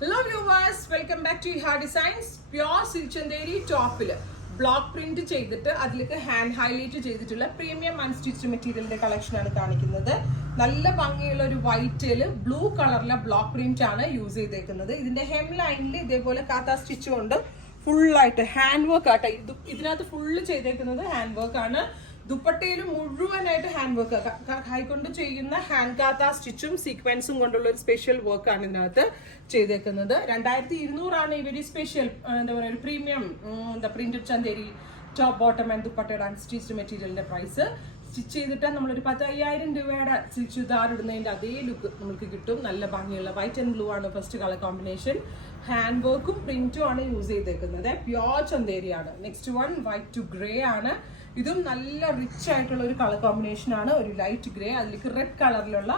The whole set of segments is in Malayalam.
Hello viewers, welcome back to Iha Designs. Pure silk chanderi topil block print ചെയ്തിട്ട് അതിലേക്ക് ഹാൻഡ് ഹൈലൈറ്റ് ചെയ്തിട്ടുള്ള പ്രീമിയം അൺസ്റ്റിച്ച്ഡ് മെറ്റീരിയലിന്റെ കളക്ഷൻ ആണ് കാണിക്കുന്നത്. നല്ല ഭംഗിയുള്ള ഒരു വൈറ്റിൽ ബ്ലൂ കളറിലെ ബ്ലോക്ക് പ്രിന്റ് ആണ് യൂസ് ചെയ്തേക്കുന്നത്. ഇതിന്റെ ഹെം ലൈനിൽ ഇതേപോലെ കാത്ത സ്റ്റിച്ച് കൊണ്ട് ഫുള്ളായിട്ട് ഹാൻഡ് വർക്ക് ആട്ടെ. ഇതിനകത്ത് ഫുള്ള് ചെയ്തേക്കുന്നത് ഹാൻഡ് വർക്ക് ആണ്. ദുപ്പട്ടയിൽ മുഴുവനായിട്ട് ഹാൻഡ് വർക്ക് കൈകൊണ്ട് ചെയ്യുന്ന ഹാൻഡ് കാത്ത സ്റ്റിച്ചും സീക്വൻസും കൊണ്ടുള്ള ഒരു സ്പെഷ്യൽ വർക്ക് ആണ് ഇതിനകത്ത് ചെയ്തേക്കുന്നത്. 2200 ഇവര് സ്പെഷ്യൽ എന്താ പറയുക ഒരു premium printed Chanderi top bottom and ദുപ്പട്ടയുടെ അൺസ്റ്റിച്ച്ഡ് മെറ്റീരിയലിന്റെ പ്രൈസ്. സ്റ്റിച്ച് ചെയ്തിട്ട് നമ്മളൊരു 10,000 രൂപയുടെ സിൽക്ക് ചുരിദാർ ഇടുന്നതിന്റെ അതേ ലുക്ക് നമുക്ക് കിട്ടും. നല്ല ഭംഗിയുള്ള വൈറ്റ് ആൻഡ് ബ്ലൂ ആണ് ഫസ്റ്റ് കളർ കോമ്പിനേഷൻ. ഹാൻഡ് വർക്കും പ്രിന്റും ആണ് യൂസ് ചെയ്തേക്കുന്നത്. പ്യോർ ചന്തേരിയാണ്. Next one white to grey ആണ്. ഇതും നല്ല റിച്ച് ആയിട്ടുള്ള ഒരു കളർ കോമ്പിനേഷൻ ആണ്. ഒരു ലൈറ്റ് ഗ്രേ, അതിലേക്ക് റെഡ് കളറിലുള്ള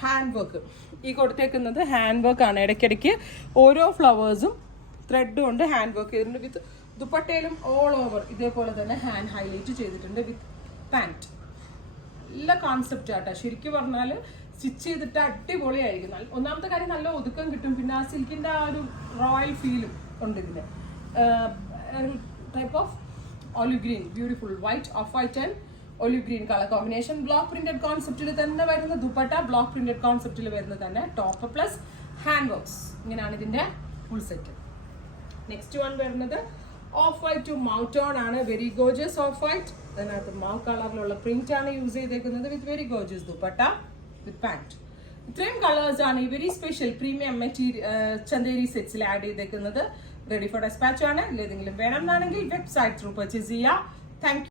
ഹാൻഡ് വർക്ക്. ഈ കൊടുത്തേക്കുന്നത് ഹാൻഡ് വർക്ക് ആണ്. ഇടയ്ക്കിടയ്ക്ക് ഓരോ ഫ്ലവേഴ്സും ത്രെഡും കൊണ്ട് ഹാൻഡ് വർക്ക് ചെയ്തിട്ടുണ്ട്. വിത്ത് ദുപ്പട്ടയിലും ഓൾ ഓവർ ഇതേപോലെ തന്നെ ഹാൻഡ് ഹൈലൈറ്റ് ചെയ്തിട്ടുണ്ട് വിത്ത് പാൻറ്റ്. നല്ല കോൺസെപ്റ്റ് ആട്ടോ. ശരിക്കും പറഞ്ഞാൽ സ്റ്റിച്ച് ചെയ്തിട്ട് അടിപൊളിയായിരിക്കും. ഒന്നാമത്തെ കാര്യം നല്ല ഒതുക്കം കിട്ടും. പിന്നെ ആ സിൽക്കിന്റെ ആ ഒരു റോയൽ ഫീലും ഉണ്ട് ഇതിന്. Type of olive green, beautiful white, off white and olive green color combination. Block printed conceptil തന്നെ വരുന്ന ദുപ്പട്ട ബ്ലോക്ക് പ്രിന്റഡ് കോൺസെപ്റ്റിൽ വരുന്ന തന്നെ ടോപ്പ് പ്ലസ് ഹാൻഡ് വർക്ക്സ്. ഇങ്ങനെയാണ് ഇതിന്റെ ഫുൾ സെറ്റ്. നെക്സ്റ്റ് വൺ വരുന്നത് off white to mauve tone ആണ്. Very gorgeous off white. അതിനകത്ത് മൗ കളറിലുള്ള പ്രിന്റ് ആണ് യൂസ് ചെയ്തേക്കുന്നത് with very gorgeous dupatta with pant. ഇത്രയും കളേഴ്സ് ആണ് ഈ very special premium material Chanderi സെറ്റ്സിൽ ആഡ് ചെയ്തേക്കുന്നത്. റെഡി ഫോർ ഡെസ്പാച്ച് ആണ്. ഏതെങ്കിലും വേണമെന്നാണെങ്കിൽ വെബ്സൈറ്റ് ത്രൂ പർച്ചേസ് ചെയ്യാം. Thank U.